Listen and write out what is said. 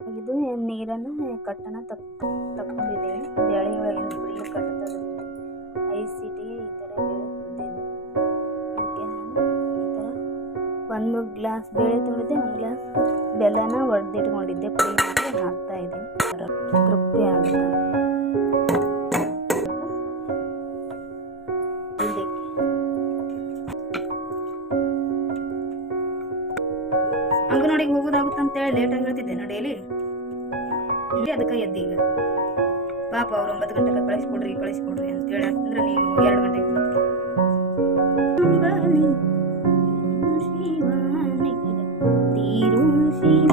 ಇದು ನೀರನ್ನು ಕಟ್ಟನ ತಕ್ಕೊಂಡಿದ್ದೇವೆ. ಬೇಳೆ ಒಳಗಿನ ಫುಲ್ ಕಟ್ಟು ತೆಗೆದು 5 ಸೀಟಿಗೆ ಈ ಥರ ಬೇಳೆ ಕುದ್ದಿದೆ. ಇದಕ್ಕೆ ನಾನು ಈ ಥರ 1 ಗ್ಲಾಸ್ ಬೇಳೆ ತುಂಬಿದ್ದೆ, 1 ಗ್ಲಾಸ್ ಬೆಲ್ಲನ ಒಡೆದಿಟ್ಕೊಂಡಿದ್ದೆ, ಪುಡಿ ಮಾಡಿ ಹಾಕ್ತಾ ಇದ್ದೀನಿ. ತೃಪ್ತಿ ಆಗುತ್ತೆ. ಅಂಗನವಾಡಿಗೆ ಹೋಗೋದಾಗುತ್ತೆ ಅಂತೇಳಿ ಲೇಟಾಗಿ ಹೇಳ್ತಿದ್ದೆ ಡೈಲಿ. ಇಲ್ಲಿ ಅದಕ್ಕೆ ಎದ್ದು ಈಗ ಪಾಪ ಅವ್ರು 9 ಗಂಟೆಗೆ ಕಳಿಸ್ಕೊಡ್ರಿ ಅಂತೇಳಿ ಅಂತಂದ್ರೆ ನೀವು 2 ಗಂಟೆಗೆ ತೀರು ಶಿವ